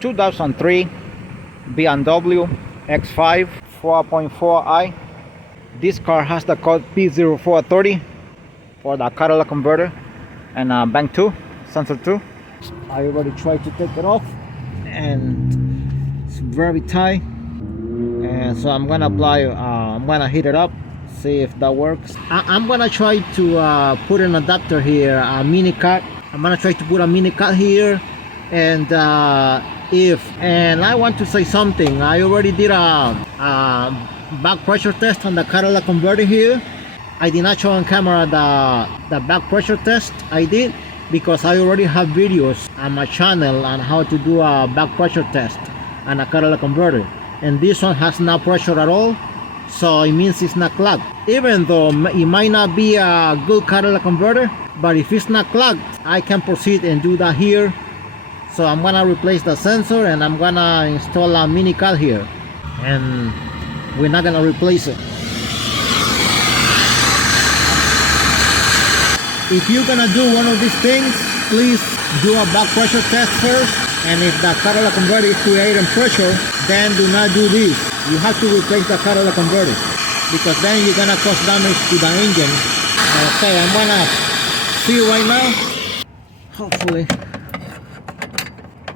2003 BMW X5 4.4i. This car has the code P0430 for the catalytic converter and bank 2, sensor 2. I already tried to take it off and it's very tight, and so I'm gonna apply I'm gonna heat it up, see if that works. I'm gonna try to put an adapter here, a mini cut. I'm gonna try to put a mini cut here, and and I want to say something. I already did a back pressure test on the catalytic converter here. I did not show on camera the back pressure test I did, because I already have videos on my channel on how to do a back pressure test on a catalytic converter, and this one has no pressure at all, so it means it's not clogged. Even though it might not be a good catalytic converter, but if it's not clogged, I can proceed and do that here. So I'm gonna replace the sensor and I'm gonna install a mini cut here, and we're not gonna replace it. If you're gonna do one of these things, please do a back pressure test first, and if the catalytic converter is creating pressure, then do not do this. You have to replace the catalytic converter, because then you're gonna cause damage to the engine. Okay, I'm gonna see right now. Hopefully,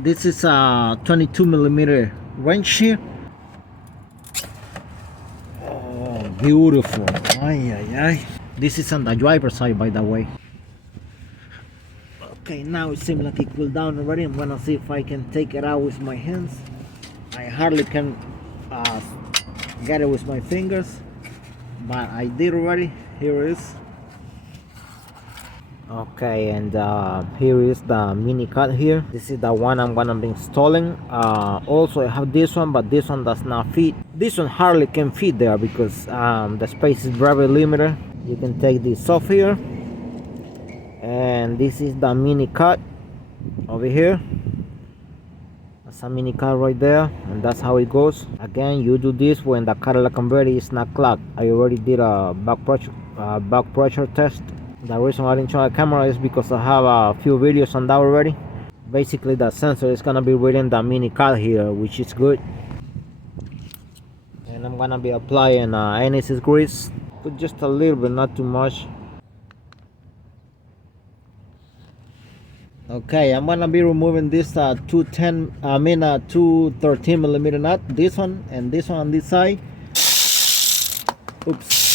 this is a 22mm wrench here. Oh, beautiful. Ay, ay, ay. This is on the driver's side, by the way. Okay, now it seems like it cooled down already. I'm gonna see if I can take it out with my hands. I hardly can get it with my fingers, but I did already. Here it is. Okay, and here is the mini cut here. This is the one I'm gonna be installing. Also I have this one, but this one does not fit. This one hardly can fit there because the space is very limited. You can take this off here, and this is the mini cut over here. That's a mini cut right there, and that's how it goes. Again, you do this when the catalytic converter is not clogged. I already did a back pressure test. The reason I didn't show the camera is because I have a few videos on that already. Basically, the sensor is gonna be reading the mini cut here, which is good. And I'm gonna be applying anise grease. Put just a little bit, not too much. Okay, I'm gonna be removing this 213mm nut, this one and this one on this side. Oops.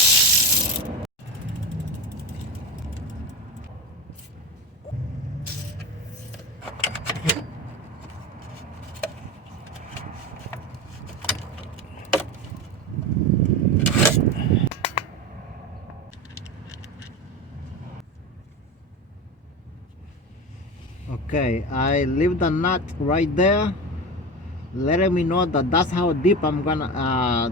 Okay, I leave the nut right there, letting me know that that's how deep I'm gonna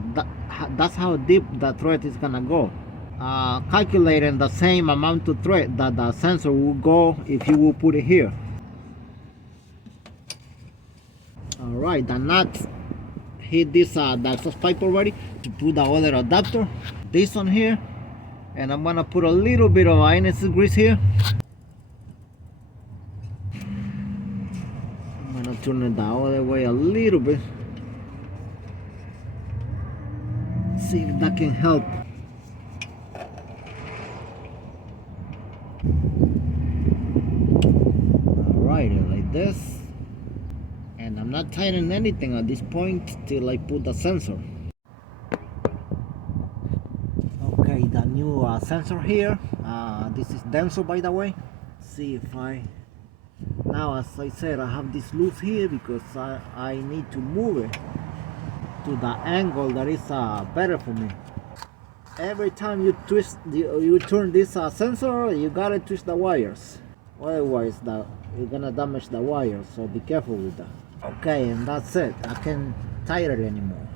that's how deep the thread is gonna go. Calculating the same amount of thread that the sensor will go if you will put it here. All right, the nut hit this the exhaust pipe already to put the other adapter, this one here, and I'm gonna put a little bit of anise grease here. Turn it the other way a little bit. See if that can help. Alright, like this. And I'm not tightening anything at this point till I put the sensor. Okay, the new sensor here. This is Denso, by the way. See if now, as I said, I have this loose here because I need to move it to the angle that is better for me. Every time you twist, you turn this sensor, you gotta twist the wires. Otherwise, you're gonna damage the wires. So be careful with that. Okay, and that's it. I can't tighten it anymore.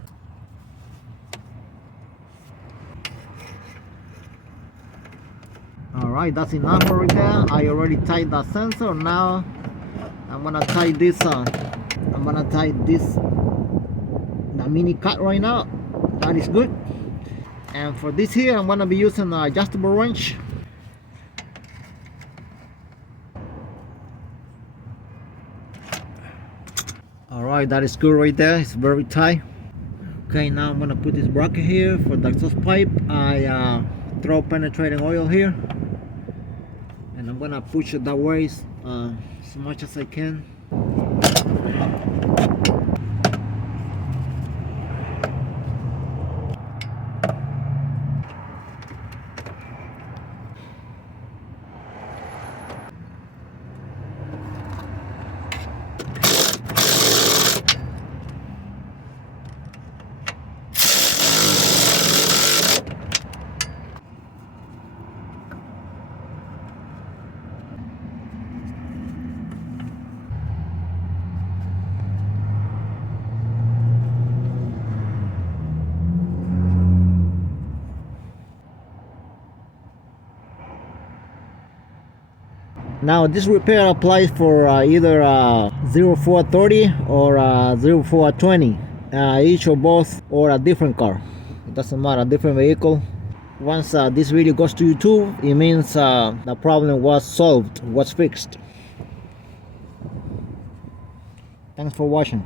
Alright, that's enough right there. I already tied the sensor. Now I'm gonna tie this the mini cut right now. That is good. And for this here, I'm gonna be using an adjustable wrench. Alright, that is good right there. It's very tight. Okay, now I'm gonna put this bracket here for the exhaust pipe. I throw penetrating oil here, and I'm gonna push it that way as much as I can. Now this repair applies for either 0430 or 0420, each or both, or a different car. It doesn't matter, a different vehicle. Once this video goes to YouTube, it means the problem was solved, was fixed. Thanks for watching.